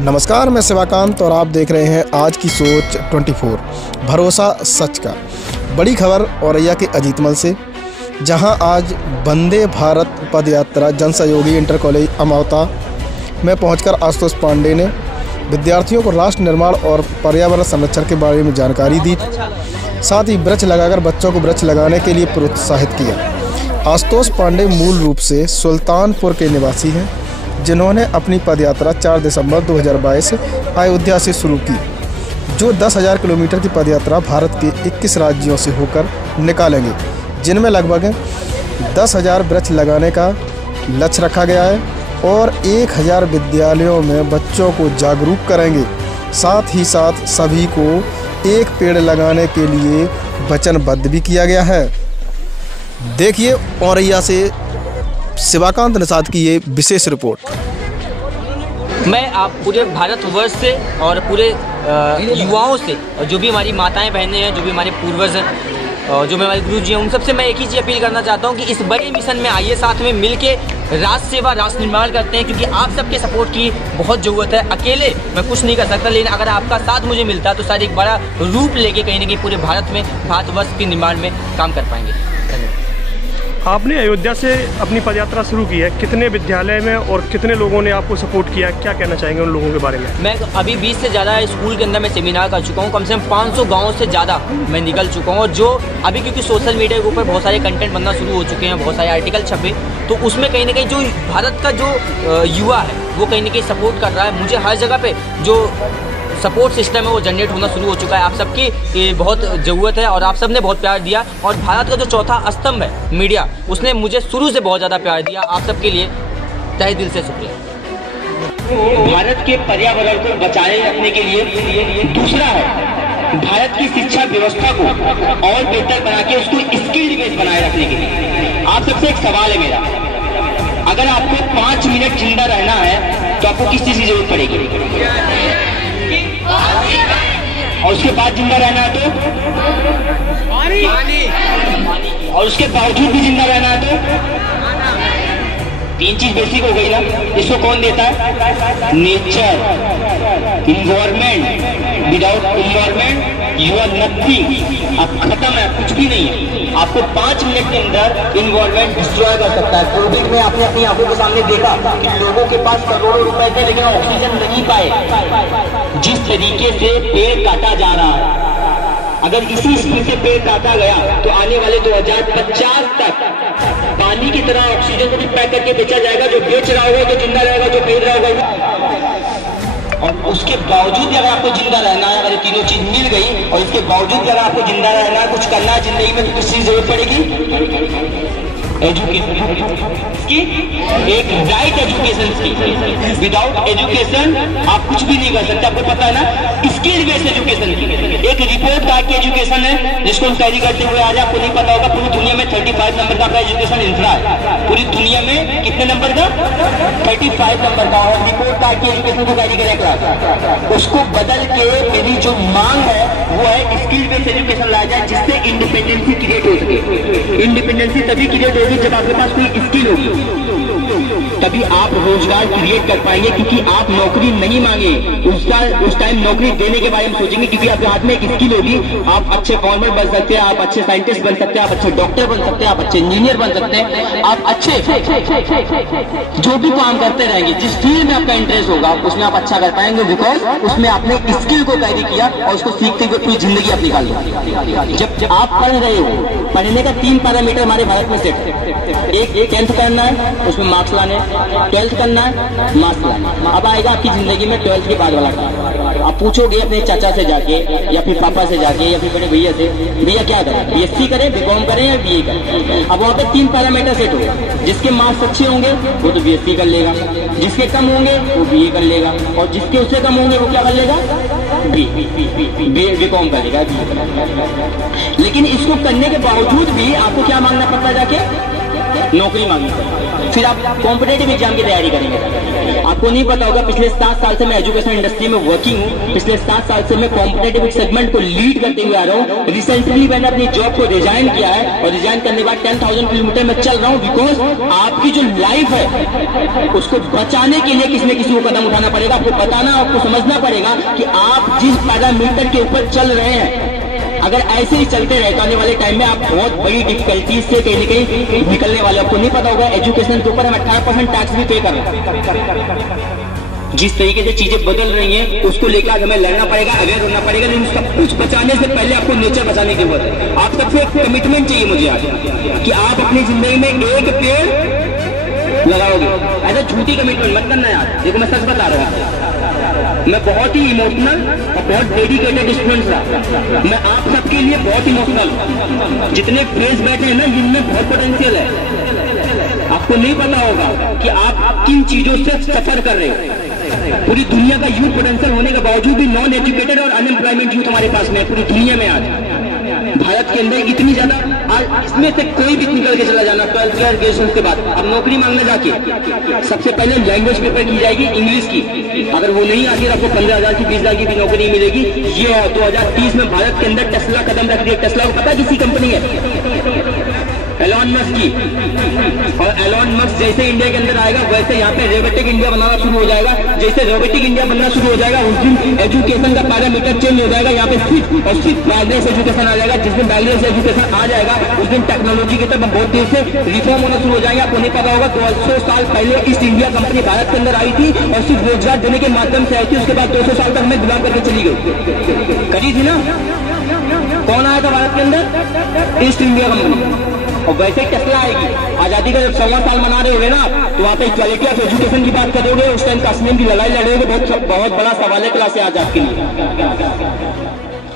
नमस्कार, मैं शिवाकांत और आप देख रहे हैं आज की सोच 24। भरोसा सच का। बड़ी खबर औरैया के अजीतमल से, जहां आज वंदे भारत पद यात्रा जन सहयोगी इंटर कॉलेज अमौता में पहुंचकर आशुतोष पांडे ने विद्यार्थियों को राष्ट्र निर्माण और पर्यावरण संरक्षण के बारे में जानकारी दी। साथ ही वृक्ष लगाकर बच्चों को वृक्ष लगाने के लिए प्रोत्साहित किया। आशुतोष पांडे मूल रूप से सुल्तानपुर के निवासी हैं, जिन्होंने अपनी पदयात्रा 4 दिसंबर 2022 अयोध्या से शुरू की, जो 10,000 किलोमीटर की पदयात्रा भारत के 21 राज्यों से होकर निकालेंगे, जिनमें लगभग 10,000 वृक्ष लगाने का लक्ष्य रखा गया है और 1,000 विद्यालयों में बच्चों को जागरूक करेंगे। साथ ही साथ सभी को एक पेड़ लगाने के लिए वचनबद्ध भी किया गया है। देखिए औरैया से शिवाकांत निषाद की ये विशेष रिपोर्ट। मैं आप पूरे भारतवर्ष से और पूरे युवाओं से, और जो भी हमारी माताएं बहनें हैं, जो भी हमारे पूर्वज हैं, जो भी हमारे गुरु जी हैं, उन सबसे मैं एक ही चीज़ अपील करना चाहता हूं कि इस बड़े मिशन में आइए, साथ में मिलके राष्ट्र सेवा, राष्ट्र निर्माण करते हैं, क्योंकि आप सबके सपोर्ट की बहुत ज़रूरत है। अकेले मैं कुछ नहीं कर सकता, लेकिन अगर आपका साथ मुझे मिलता है तो शायद एक बड़ा रूप लेके कहीं ना कहीं पूरे भारत में, भारतवर्ष के निर्माण में काम कर पाएंगे। धन्यवाद। आपने अयोध्या से अपनी पदयात्रा शुरू की है, कितने विद्यालय में और कितने लोगों ने आपको सपोर्ट किया, क्या कहना चाहेंगे उन लोगों के बारे में? मैं अभी 20 से ज़्यादा स्कूल के अंदर मैं सेमिनार कर चुका हूँ, कम से कम 500 गाँव से ज़्यादा मैं निकल चुका हूँ। और जो अभी क्योंकि सोशल मीडिया के ऊपर बहुत सारे कंटेंट बनना शुरू हो चुके हैं, बहुत सारे आर्टिकल छपे, तो उसमें कहीं ना कहीं जो भारत का जो युवा है वो कहीं ना कहीं सपोर्ट कर रहा है मुझे। हर जगह पर जो सपोर्ट सिस्टम है वो जनरेट होना शुरू हो चुका है। आप सबकी बहुत ज़रूरत है और आप सब ने बहुत प्यार दिया। और भारत का जो चौथा स्तंभ है मीडिया, उसने मुझे शुरू से बहुत ज़्यादा प्यार दिया। आप सबके लिए तहे दिल से शुक्रिया। भारत के पर्यावरण को बचाए रखने के लिए दूसरा है भारत की शिक्षा व्यवस्था को और बेहतर बना के उसको स्किल बेस बनाए रखने के लिए। आप सबसे एक सवाल है मेरा, अगर आपको 5 मिनट जिंदा रहना है तो आपको किस चीज़ की जरूरत पड़ेगी? और उसके बाद जिंदा रहना है तो पानी। और उसके बावजूद भी जिंदा रहना है तो 3 चीज बेसिक हो गई ना। इसको कौन देता है? Nature. Environment, without environment you are nothing. अब खत्म है, कुछ भी नहीं है। आपको 5 मिनट के अंदर इन्वायरमेंट डिस्ट्रॉय कर सकता है। कोविड में आपने अपनी आंखों के सामने देखा कि लोगों के पास करोड़ों रुपए थे लेकिन ऑक्सीजन नहीं पाए। जिस तरीके से पेड़ काटा जा रहा है, अगर इसी स्पीड से पेड़ काटा गया तो आने वाले 2050 तक पानी की तरह ऑक्सीजन को भी पैक करके बेचा जाएगा। जो बेच रहा होगा तो जिंदा रहेगा, जो खरीद रहा होगा। और उसके बावजूद भी अगर आपको जिंदा रहना है, अगर ये तीनों चीज मिल गई और इसके बावजूद भी अगर आपको जिंदा रहना है, कुछ करना है जिंदगी में, तो किस चीज जरूरत पड़ेगी? एजुकेशन की, एक राइट एजुकेशन की। विदाउट एजुकेशन आप कुछ भी नहीं कर सकते। आपको पता है ना, स्किल बेस्ड एजुकेशन की एक रिपोर्ट कार्ड की एजुकेशन है जिसको हम कैरी करते हुए आज आपको नहीं पता होगा, पूरी दुनिया में 35 नंबर का एजुकेशन इंफ्रा है। पूरी दुनिया में कितने नंबर का? 35 नंबर का। और रिपोर्ट कार्ड की एजुकेशन को कैरी करें क्लास, उसको बदल के मेरी जो मांग है वो है स्किल बेस्ड एजुकेशन लाया जाए, जिससे इंडिपेंडेंसी क्रिएट हो सके। इंडिपेंडेंसी तभी क्रिएट होगी जब आपके पास कोई स्किल होगी, तभी आप रोजगार क्रिएट कर पाएंगे। क्योंकि आप नौकरी नहीं मांगे, उस टाइम नौकरी देने के बारे में सोचेंगे, क्योंकि आपके हाथ में एक स्किल होगी। आप अच्छे फार्मर बन सकते हैं, आप अच्छे साइंटिस्ट बन सकते हैं, आप अच्छे डॉक्टर बन सकते हैं, आप अच्छे इंजीनियर बन सकते हैं, आप अच्छे जो भी काम करते रहेंगे। जिस फील्ड में आपका इंटरेस्ट होगा उसमें आप अच्छा कर पाएंगे, बिकॉज उसमें आपने स्किल को कैरी किया और उसको सीखते हुए पूरी जिंदगी आप निकाल लो। जब आप पढ़ रहे हो, पढ़ने का 3 पैरामीटर हमारे भारत में सेट है। एक 10th करना है, उसमें मार्क्स लाने, 12th करना है, मार्क्स लाने। अब आएगा आपकी जिंदगी में 12th के बाद वाला काम। आप पूछोगे अपने चाचा से जाके या फिर पापा से जाके या फिर बड़े भैया से, भैया क्या करें, BSc करें, BCom करें या BA करें? अब वहाँ पे 3 पैरामीटर सेट हो। जिसके मार्क्स अच्छे होंगे वो तो BSc कर लेगा, जिसके कम होंगे वो BA कर लेगा, और जिसके उससे कम होंगे वो क्या कर लेगा? BCom कर लेगा। लेकिन इसको करने के बावजूद भी आपको क्या मांगना पड़ता है? जाके नौकरी मांगने, फिर आप कॉम्पिटेटिव एग्जाम की तैयारी करेंगे। आपको नहीं पता होगा, पिछले 7 साल से मैं एजुकेशन इंडस्ट्री में वर्किंग हूँ, पिछले 7 साल से मैं कॉम्पिटेटिव सेगमेंट को लीड करते हुए आ रहा हूँ। रिसेंटली मैंने अपनी जॉब को रिजाइन किया है और रिजाइन करने के बाद 10,000 किलोमीटर में चल रहा हूँ, बिकॉज आपकी जो लाइफ है उसको बचाने के लिए किसी न किसी को कदम उठाना पड़ेगा। आपको बताना, आपको समझना पड़ेगा कि आप जिस पैरामीटर के ऊपर चल रहे हैं, अगर ऐसे ही चलते रहे तो आने वाले टाइम में आप बहुत बड़ी डिफिकल्टी से कहीं न कहीं निकलने वाले। आपको नहीं पता होगा, एजुकेशन के ऊपर हम 18% टैक्स भी पे कर रहे हैं। जिस तरीके से चीजें बदल रही हैं उसको लेकर हमें लड़ना पड़ेगा, अवेयर होना पड़ेगा, लेकिन सब कुछ बचाने से पहले आपको नेचर बचाने की जरूरत है। आप सबसे एक कमिटमेंट चाहिए मुझे आज कि आप अपनी जिंदगी में एक पेड़ लगाओगे। ऐसा झूठी कमिटमेंट मत करना यार, देखो मैं सच बता रहा हूँ, मैं बहुत ही इमोशनल और बहुत डेडिकेटेड स्टूडेंट था। मैं आप सबके लिए बहुत इमोशनल हूँ। जितने फ्रेंड्स बैठे हैं ना, इनमें बहुत पोटेंशियल है। आपको नहीं पता होगा कि आप किन चीजों से सफर कर रहे हो। पूरी दुनिया का यूथ पोटेंशियल होने के बावजूद भी नॉन एजुकेटेड और अनएम्प्लॉयमेंट यूथ हमारे पास में है पूरी दुनिया में। आज भारत के अंदर इतनी ज्यादा, आज इसमें से कोई भी निकल के चला जाना 12th ग्रेजुएशन के बाद, अब नौकरी मांगने जाके सबसे पहले लैंग्वेज पेपर की जाएगी इंग्लिश की। अगर वो नहीं आती, आपको 15,000 की 20,000 की भी नौकरी मिलेगी। ये 2030 में भारत के अंदर टेस्ला कदम रख रही है। टेस्ला को पता किसी कंपनी है? एलॉन मस्क की। और एलॉन मस्क जैसे इंडिया के अंदर आएगा वैसे यहाँ पे रोबोटिक इंडिया बनाना शुरू हो जाएगा। जैसे रोबोटिक इंडिया बनना शुरू हो जाएगा उस दिन एजुकेशन का पैरामीटर चेंज हो जाएगा। यहाँ पे सिर्फ और सिर्फ बैकलेस एजुकेशन आ जाएगा। जिस दिन बैकलेस एजुकेशन आ जाएगा उस दिन टेक्नोलॉजी की तरफ बहुत तेज से रिफॉर्म होना शुरू हो जाएगा। आपको नहीं पता होगा, 200 साल पहले ईस्ट इंडिया कंपनी भारत के अंदर आई थी और सिर्फ रोजगार देने के माध्यम से आई थी। उसके बाद 200 साल तक हमें गुलाम करके चली गई। करी थी ना? कौन आया था भारत के अंदर? East India company. और वैसे ही टेस्ला आएगी। आजादी का जब 100वां साल मना रहे होगे ना, तो वहाँ पे इक्वालिटी ऑफ एजुकेशन की बात करोगे, उस टाइम कश्मीर की लड़ाई लड़ोगे, बहुत बड़ा सवाल है क्लास आज आपके लिए।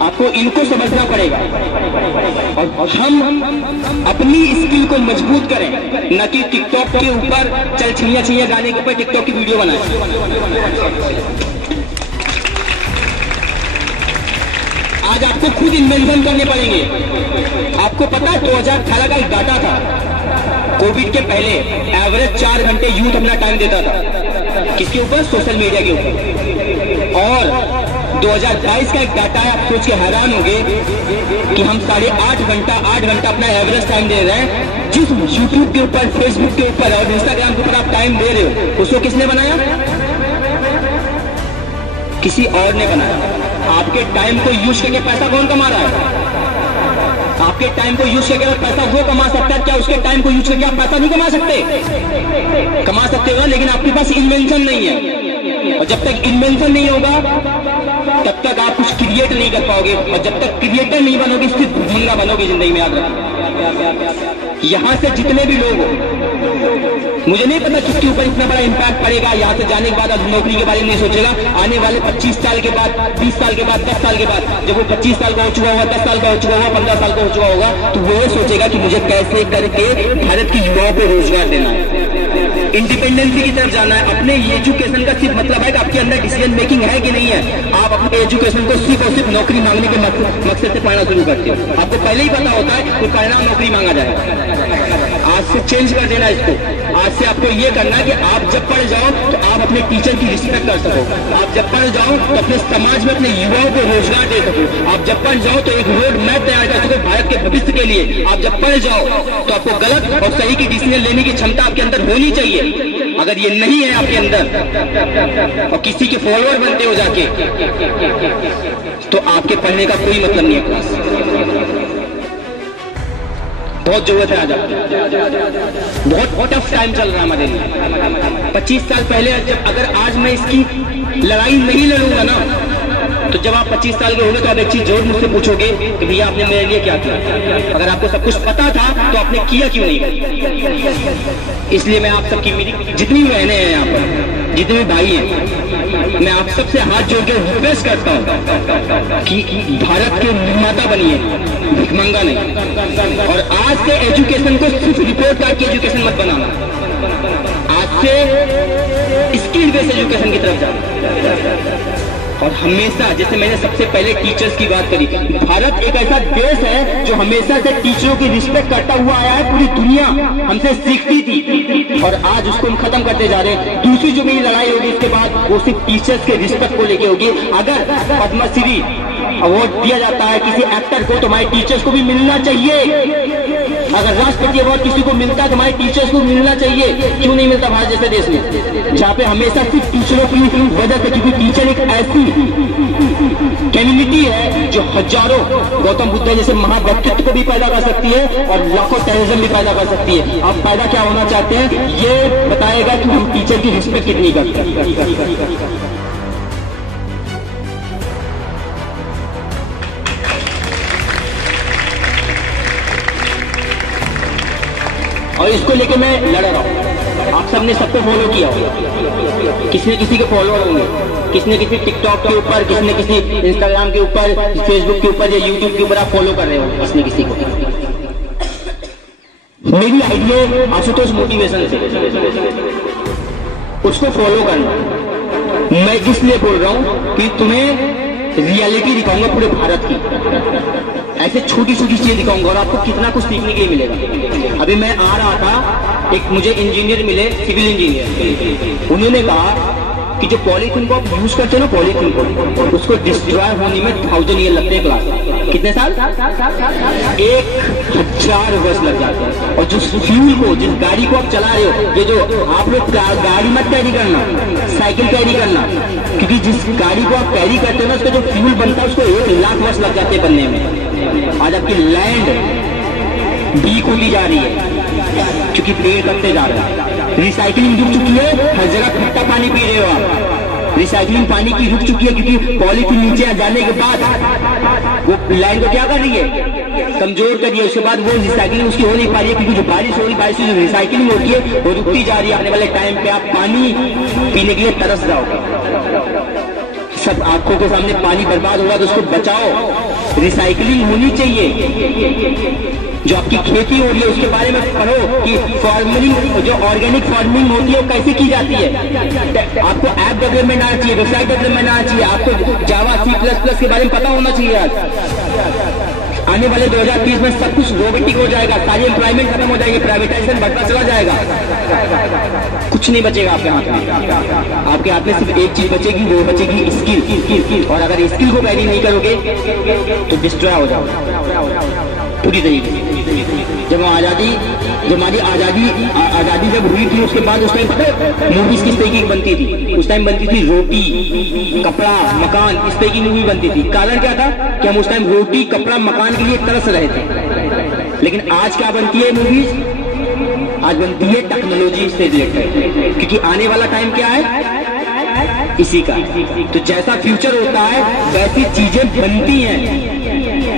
आपको इनको समझना पड़ेगा और हम अपनी स्किल को मजबूत करें, न कि टिकटॉक के ऊपर चल छिया गाने के ऊपर टिकटॉक की वीडियो बनाए। आज आपको खुद इन्वेंशन करने पड़ेंगे। आपको पता है 2018 का एक डाटा था, कोविड के पहले एवरेज 4 घंटे यूथ अपना टाइम देता था। किसके ऊपर? सोशल मीडिया के ऊपर। और 2022 का एक डाटा है, आप सोच के हैरान होंगे कि हम 8.5 घंटा अपना एवरेज टाइम दे रहे हैं। जिस यूट्यूब के ऊपर, फेसबुक के ऊपर और इंस्टाग्राम के ऊपर आप टाइम दे रहे हो, उसको किसने बनाया? किसी और ने बनाया। आपके टाइम को यूज करके पैसा कौन कमा रहा है? आपके टाइम को यूज करके पैसा वो कमा सकता है। क्या उसके टाइम को यूज करके आप पैसा नहीं कमा सकते? कमा सकते हो, लेकिन आपके पास इन्वेंशन नहीं है। और जब तक इन्वेंशन नहीं होगा तब तक आप कुछ क्रिएट नहीं कर पाओगे। और जब तक क्रिएटर नहीं बनोगे सिर्फ भूंगा बनोगे जिंदगी में। याद रखो, यहाँ से जितने भी लोग हो, मुझे नहीं पता किसके ऊपर इतना बड़ा इम्पैक्ट पड़ेगा। यहाँ से जाने के बाद अब नौकरी के बारे में नहीं सोचेगा। आने वाले 25 साल के बाद, 20 साल के बाद, 10 साल के बाद, जब वो 25 साल का हो चुका होगा, 10 साल का हो चुका होगा, 15 साल का हो चुका होगा, तो वो ये सोचेगा कि मुझे कैसे करके भारत की युवाओं को रोजगार देना है, इंडिपेंडेंसी की तरफ जाना है। अपने एजुकेशन का सिर्फ मतलब है कि आपके अंदर डिसीजन मेकिंग है कि नहीं है। आप अपने एजुकेशन को सिर्फ और सिर्फ नौकरी मांगने के मकसद से पढ़ना शुरू करते हो। आपको पहले ही पता होता है कि परिणाम नौकरी मांगा जाएगा। आज से चेंज कर देना इसको। आज से आपको ये करना है कि आप जब पढ़ जाओ तो आप अपने टीचर की रिस्पेक्ट कर सको। आप जब पढ़ जाओ तो अपने समाज में अपने युवाओं को रोजगार दे सको। आप जब पढ़ जाओ तो एक रोड मैप तैयार कर सको भारत के भविष्य के लिए। आप जब पढ़ जाओ तो आपको गलत और सही की डिसीजन लेने की क्षमता आपके अंदर होनी चाहिए। अगर ये नहीं है आपके अंदर और किसी के फॉलोअर बनते हो जाके, तो आपके पढ़ने का कोई मतलब नहीं है। बहुत जरूरत है आज, बहुत टफ टाइम चल रहा है हमारे लिए। 25 साल पहले जब अगर आज मैं इसकी लड़ाई नहीं लड़ूंगा ना, तो जब आप 25 साल के होंगे तो आप एक चीज जरूर मुझसे पूछोगे कि भैया आपने मेरे लिए क्या किया। अगर आपको सब कुछ पता था तो आपने किया क्यों नहीं। इसलिए मैं आप सबकी, मेरी जितनी बहनें हैं यहाँ पर, जितने भी भाई हैं, मैं आप सबसे हाथ जोड़ के रिक्वेस्ट करता हूँ कि भारत के निर्माता बनिए, भिखमंगा नहीं। और आज से एजुकेशन को सिर्फ रिपोर्ट कार्ड की एजुकेशन मत बनाना। आज से स्किल बेस्ड एजुकेशन की तरफ जाना। और हमेशा, जैसे मैंने सबसे पहले टीचर्स की बात करी, भारत एक ऐसा देश है जो हमेशा से टीचरों की रिस्पेक्ट करता हुआ आया है। पूरी दुनिया हमसे सीखती थी और आज उसको हम खत्म करते जा रहे हैं। दूसरी जो मेरी लड़ाई होगी इसके बाद, वो सिर्फ टीचर्स के रिस्पेक्ट को लेके होगी। अगर पद्मश्री अवार्ड दिया जाता है किसी एक्टर को तो हमारे टीचर्स को भी मिलना चाहिए। अगर राष्ट्रपति अवार्ड किसी को मिलता है तो हमारे टीचर्स को मिलना चाहिए। क्यों नहीं मिलता भारत जैसे देश में, जहाँ पे हमेशा सिर्फ टीचरों की वजह से, क्योंकि टीचर एक ऐसी कम्युनिटी है जो हजारों गौतम बुद्ध जैसे महाव्यक्तित्व को भी पैदा कर सकती है और लाखों टेररिज्म भी पैदा कर सकती है। अब पैदा क्या होना चाहते हैं ये बताएगा कि हम टीचर की रिस्पेक्ट कितनी करते हैं। और इसको लेके मैं लड़ रहा हूँ। आप सबने सबको फॉलो किया होगा, किसी न किसी के फॉलोअर होंगे, किसी न किसी टिकटॉक के ऊपर, किसी न किसी इंस्टाग्राम के ऊपर, फेसबुक के ऊपर या यूट्यूब के ऊपर आप फॉलो कर रहे हो किसी न किसी को। मेरी आइडिया आशुतोष मोटिवेशन से, उसको फॉलो करना। मैं इसलिए बोल रहा हूँ कि तुम्हें रियलिटी दिखाऊंगा पूरे भारत की, ऐसे छोटी छोटी चीजें दिखाऊंगा और आपको कितना कुछ सीखने के लिए मिलेगा। अभी मैं आ रहा था, एक मुझे इंजीनियर मिले, सिविल इंजीनियर, उन्होंने कहा कि जो पॉलीथीन को आप यूज करते हो ना, पॉलीथीन को, उसको डिस्ट्रॉय होने में 1000 ईयर लगते हैं। क्लास कितने साल? 1000 वर्ष लग जाते हैं। और जो फ्यूल को, जिस गाड़ी को आप चला रहे हो, ये जो आप लोग गाड़ी मत कैरी करना, साइकिल कैरी करना, क्योंकि जिस गाड़ी को आप कैरी करते हो ना, उसका जो फ्यूल बनता है उसको 1 लाख वर्ष लग जाते हैं बनने में। आज आपकी लैंड वीक होती जा रही है क्योंकि पेड़ कटते जा रहे हैं। रिसाइकलिंग रुक चुकी है, हर जगह खट्टा पानी पी रहे हो आप। रिसाइकलिंग पानी की रुक चुकी है क्योंकि पॉलीथीन नीचे जाने के बाद वो लैंड को क्या कर रही है, कमजोर कर रही है। उसके बाद वो रिसाइकलिंग उसकी हो नहीं पा रही है क्योंकि जो बारिश हो रही है, बारिश से जो रिसाइकलिंग होती है वो रुकती जा रही है। आने वाले टाइम पे आप पानी पीने के लिए तरस जाओगे। सब आंखों के सामने पानी बर्बाद होगा तो उसको बचाओ। रिसाइकलिंग होनी चाहिए। जो आपकी खेती हो रही है उसके बारे में पढ़ो कि फार्मिंग, जो ऑर्गेनिक फार्मिंग होती है वो कैसे की जाती है। आपको ऐप डेवलपमेंट आना चाहिए, वेबसाइट डेवलपमेंट आना चाहिए, आपको जावा C++ के बारे में पता होना चाहिए। आज आने वाले 2030 में सब कुछ रोबोटिक हो जाएगा, सारी एम्प्लॉयमेंट खत्म हो जाएगी, प्राइवेटाइजेशन बढ़ता चला जाएगा, कुछ नहीं बचेगा आपके हाथ में। आपके हाथ में सिर्फ एक चीज बचेगी, वो बचेगी स्किल। और अगर स्किल को कैरी नहीं करोगे तो डिस्ट्रॉय हो जाओगे पूरी तरीके से। जब हमारी आजादी जब हुई थी, उसके बाद उस टाइम पता है मूवीज किस तरीके की बनती थी? उस टाइम बनती थी रोटी, कपड़ा, मकान, इस तरह की मूवी बनती थी। कारण क्या था कि हम उस टाइम रोटी, कपड़ा, मकान के लिए तरस रहे थे। लेकिन आज क्या बनती है मूवीज? आज बनती है टेक्नोलॉजी से रिलेटेड, क्योंकि आने वाला टाइम क्या है इसी का। तो जैसा फ्यूचर होता है वैसी चीजें बनती हैं।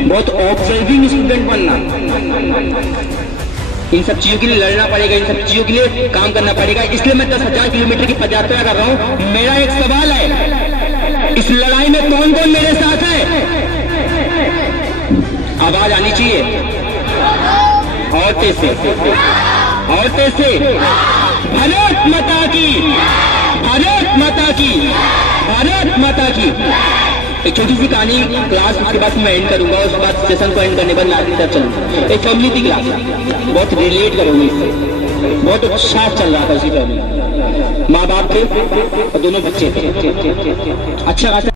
बहुत ऑब्जर्विंग स्टूडेंट बनना, इन सब चीजों के लिए लड़ना पड़ेगा, इन सब चीजों के लिए काम करना पड़ेगा। इसलिए मैं 10,000 किलोमीटर की पदयात्रा कर रहा हूँ। मेरा एक सवाल है, इस लड़ाई में कौन कौन मेरे साथ है? आवाज आनी चाहिए और तेज से, और तेज से। भारत माता की, भारत माता की, भारत माता की। एक छोटी सी कहानी क्लास, उसके बाद मैं एंड करूंगा। उसके बाद सेशन को एंड करने पर मैं आगे तक चलूंगा। एक फैमिली थी क्लास, बहुत रिलेट करोगे इससे, बहुत अच्छा चल रहा था उसी फैमिली। माँ बाप थे और दोनों बच्चे थे, अच्छा खासा